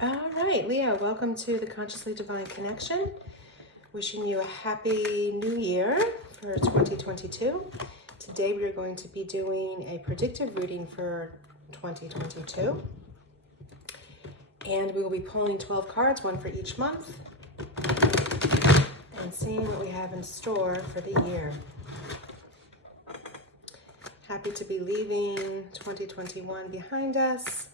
All right, Leo, welcome to the Consciously Divine Connection. Wishing you a happy new year for 2022. Today we are going to be doing a predictive reading for 2022. And we will be pulling 12 cards, one for each month, and seeing what we have in store for the year. Happy to be leaving 2021 behind us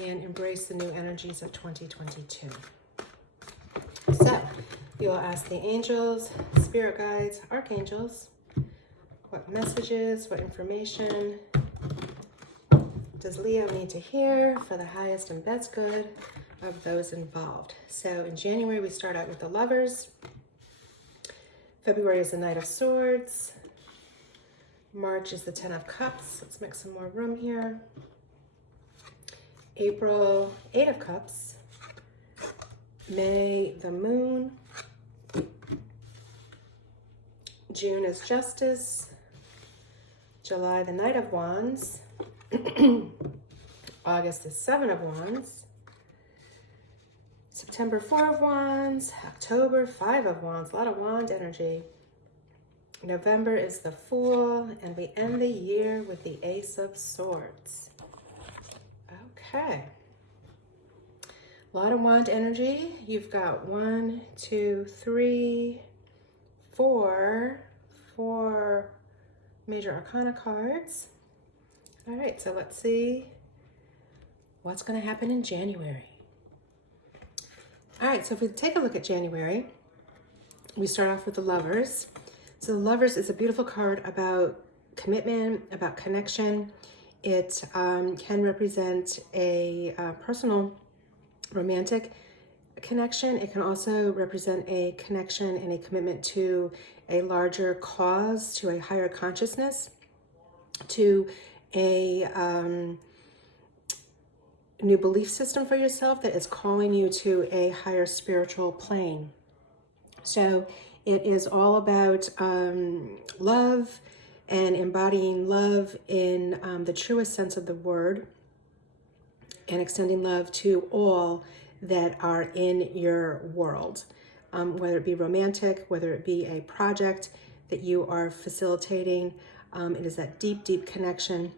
and embrace the new energies of 2022. So, we will ask the angels, spirit guides, archangels, what messages, what information does Leo need to hear for the highest and best good of those involved. So in January, we start out with the Lovers. February is the Knight of Swords. March is the Ten of Cups. Let's make some more room here. April, Eight of Cups. May, the Moon. June is Justice. July, the Knight of Wands. August is Seven of Wands. September, Four of Wands. October, Five of Wands. A lot of wand energy. November is the Fool, and we end the year with the Ace of Swords. Okay. A lot of wand energy. You've got 1, 2, 3, 4 major arcana cards. All right, so let's see what's going to happen in January. All right, so if we take a look at January, we start off with the Lovers. So the Lovers is a beautiful card about commitment, about connection. It can represent a personal romantic connection. It can also represent a connection and a commitment to a larger cause, to a higher consciousness, to a new belief system for yourself that is calling you to a higher spiritual plane. So it is all about love and embodying love in the truest sense of the word, and extending love to all that are in your world, whether it be romantic, whether it be a project that you are facilitating. It is that deep, deep connection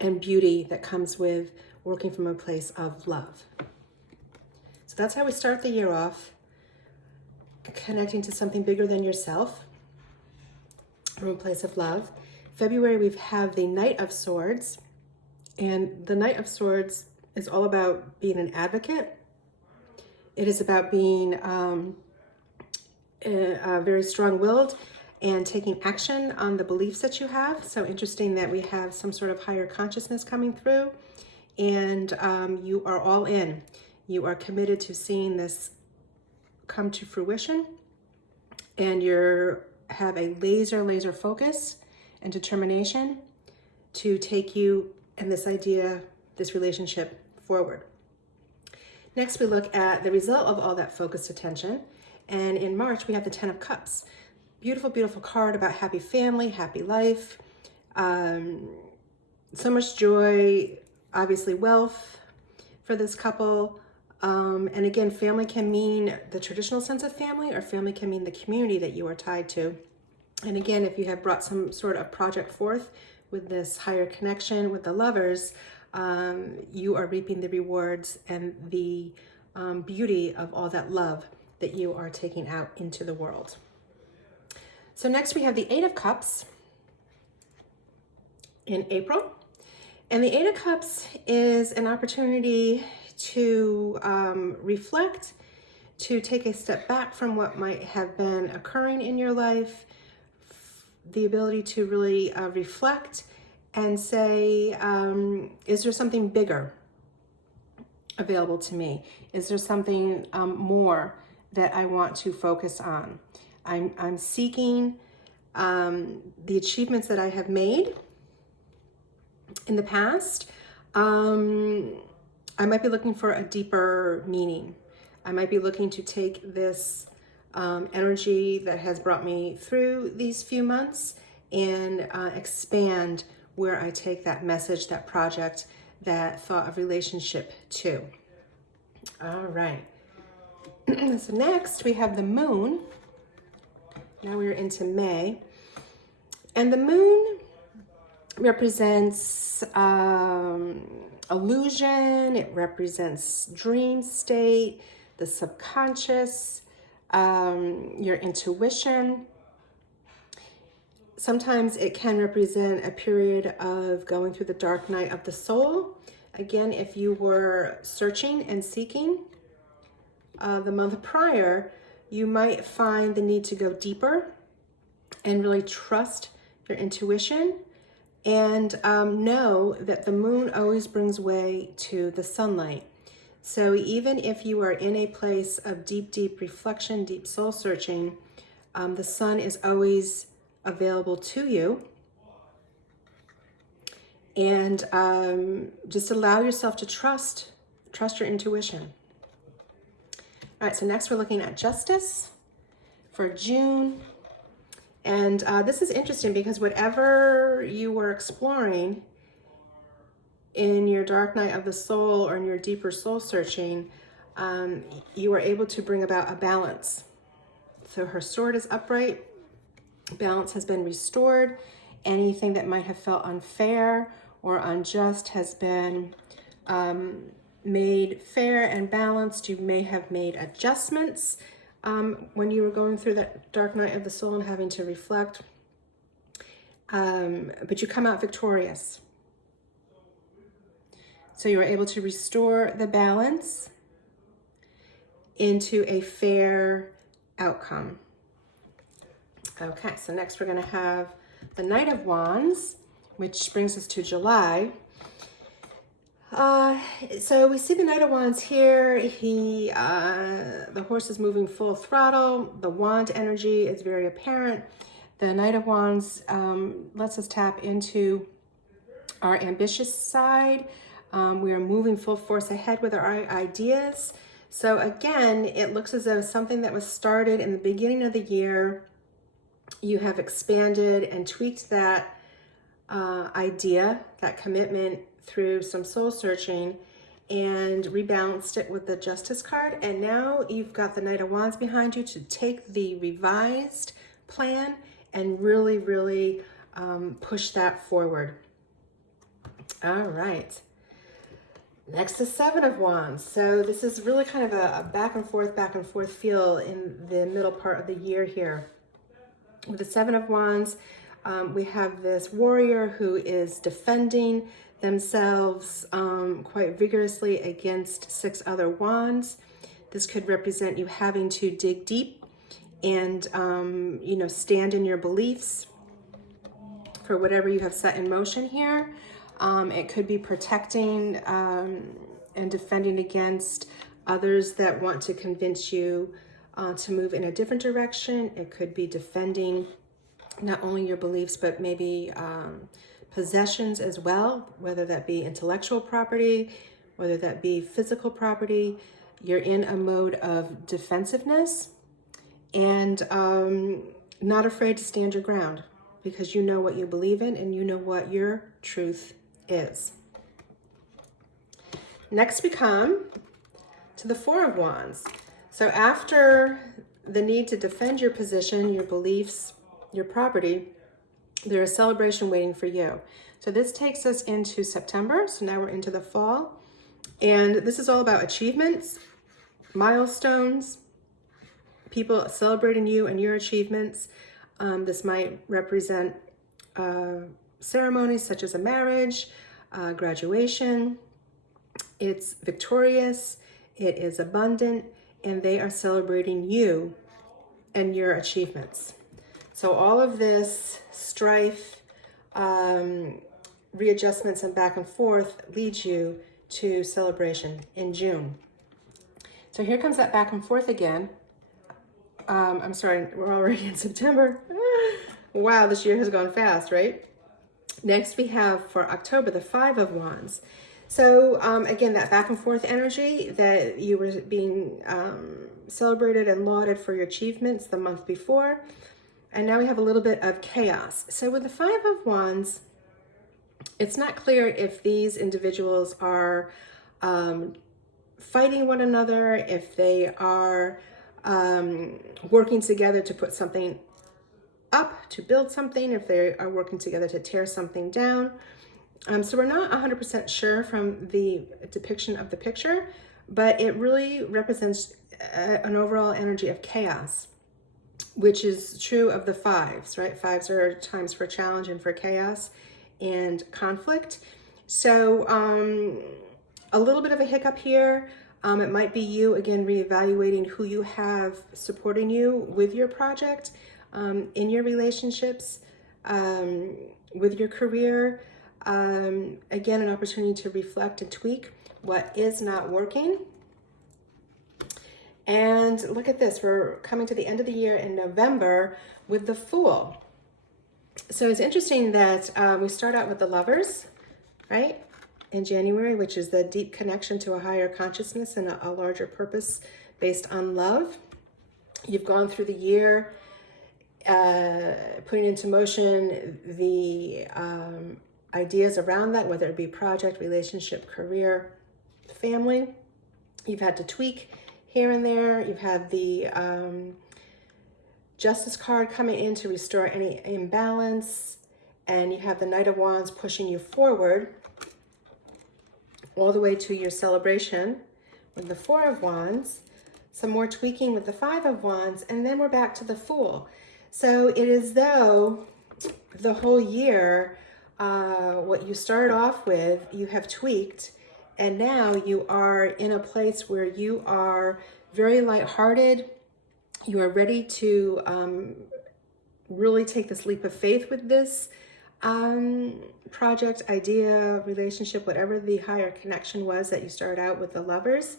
and beauty that comes with working from a place of love. So that's how we start the year off, connecting to something bigger than yourself from a place of love. February, we have the Knight of Swords, and the Knight of Swords is all about being an advocate. It is about being very strong-willed and taking action on the beliefs that you have. So interesting that we have some sort of higher consciousness coming through, and you are all in. You are committed to seeing this come to fruition, and you have a laser focus and determination to take you and this idea, this relationship forward. Next, we look at the result of all that focused attention. And in March, we have the Ten of Cups. Beautiful, beautiful card about happy family, happy life. So much joy, obviously wealth for this couple. And again, family can mean the traditional sense of family, or family can mean the community that you are tied to. And again, if you have brought some sort of project forth with this higher connection with the Lovers, you are reaping the rewards and the beauty of all that love that you are taking out into the world. So next we have the Eight of Cups in April. And the Eight of Cups is an opportunity to reflect, to take a step back from what might have been occurring in your life, the ability to really reflect and say, is there something bigger available to me? Is there something more that I want to focus on? I'm seeking the achievements that I have made in the past. I might be looking for a deeper meaning. I might be looking to take this energy that has brought me through these few months and expand where I take that message, that project, that thought of relationship to. All right. So next we have the moon. Now we're into May. And the moon represents illusion. It represents dream state, the subconscious, your intuition. Sometimes it can represent a period of going through the dark night of the soul. Again, if you were searching and seeking the month prior, you might find the need to go deeper and really trust your intuition and know that the moon always brings way to the sunlight. So even if you are in a place of deep, deep reflection, deep soul searching, the sun is always available to you. And just allow yourself to trust your intuition. All right, so next we're looking at justice for June. And this is interesting because whatever you were exploring in your dark night of the soul or in your deeper soul searching, you were able to bring about a balance. So her sword is upright. Balance has been restored. Anything that might have felt unfair or unjust has been made fair and balanced. You may have made adjustments when you were going through that dark night of the soul and having to reflect. But you come out victorious. So you were able to restore the balance into a fair outcome. Okay, so next we're going to have the Knight of Wands, which brings us to July. So we see the Knight of Wands here. The horse is moving full throttle. The wand energy is very apparent. The Knight of Wands lets us tap into our ambitious side. We are moving full force ahead with our ideas. So again, it looks as though something that was started in the beginning of the year, you have expanded and tweaked that idea, that commitment through some soul searching and rebalanced it with the Justice card. And now you've got the Knight of Wands behind you to take the revised plan and really, really push that forward. All right. Next is Seven of Wands. So this is really kind of a back and forth feel in the middle part of the year here. With the Seven of Wands, we have this warrior who is defending themselves quite vigorously against 6 other wands. This could represent you having to dig deep and, stand in your beliefs for whatever you have set in motion here. It could be protecting and defending against others that want to convince you to move in a different direction. It could be defending not only your beliefs, but maybe possessions as well, whether that be intellectual property, whether that be physical property. You're in a mode of defensiveness and not afraid to stand your ground because you know what you believe in and you know what your truth is. Next we come to the Four of Wands. So after the need to defend your position, your beliefs, your property, there's a celebration waiting for you. So this takes us into September. So now we're into the fall. And this is all about achievements, milestones, people celebrating you and your achievements. This might represent ceremonies such as a marriage, graduation. It's victorious, it is abundant, and they are celebrating you and your achievements. So all of this strife, readjustments and back and forth leads you to celebration in June. So here comes that back and forth again. I'm sorry, we're already in September. Wow, this year has gone fast, right? Next we have for October, the Five of Wands. So again, that back and forth energy that you were being celebrated and lauded for your achievements the month before. And now we have a little bit of chaos. So with the Five of Wands, it's not clear if these individuals are fighting one another, if they are working together to put something up, to build something, if they are working together to tear something down. So we're not 100% sure from the depiction of the picture, but it really represents an overall energy of chaos, which is true of the fives, right? Fives are times for challenge and for chaos and conflict. So a little bit of a hiccup here. It might be you, again, reevaluating who you have supporting you with your project, in your relationships, with your career. Again, an opportunity to reflect and tweak what is not working. And look at this, we're coming to the end of the year in November with the Fool. So it's interesting that we start out with the Lovers, right? In January, which is the deep connection to a higher consciousness and a larger purpose based on love. You've gone through the year putting into motion the ideas around that, whether it be project, relationship, career, family. You've had to tweak here and there. You've had the Justice card coming in to restore any imbalance. And you have the Knight of Wands pushing you forward all the way to your celebration with the Four of Wands. Some more tweaking with the Five of Wands. And then we're back to the Fool. So it is though the whole year, what you started off with, you have tweaked, and now you are in a place where you are very lighthearted. You are ready to really take this leap of faith with this project, idea, relationship, whatever the higher connection was that you started out with the Lovers,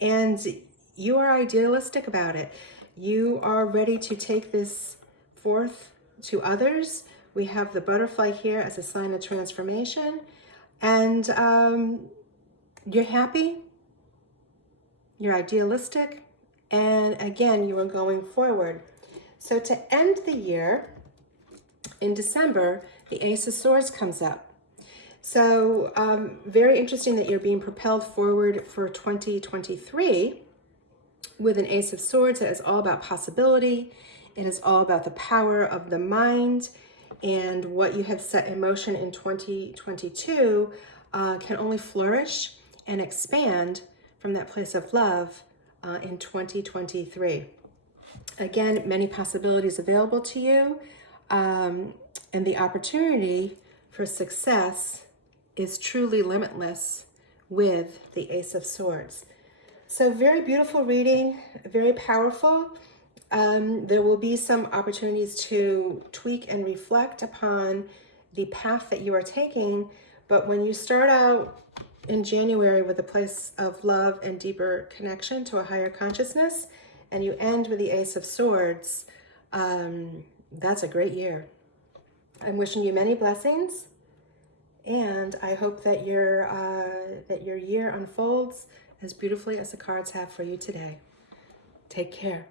and you are idealistic about it. You are ready to take this forth to others. We have the butterfly here as a sign of transformation, and you're happy, you're idealistic, and again, you are going forward. So to end the year, in December, the Ace of Swords comes up. So very interesting that you're being propelled forward for 2023 with an Ace of Swords that is all about possibility. It is all about the power of the mind, and what you have set in motion in 2022 can only flourish and expand from that place of love in 2023. Again, many possibilities available to you, and the opportunity for success is truly limitless with the Ace of Swords. So very beautiful reading, very powerful. There will be some opportunities to tweak and reflect upon the path that you are taking, but when you start out in January with a place of love and deeper connection to a higher consciousness, and you end with the Ace of Swords, that's a great year. I'm wishing you many blessings, and I hope that your year unfolds as beautifully as the cards have for you today. Take care.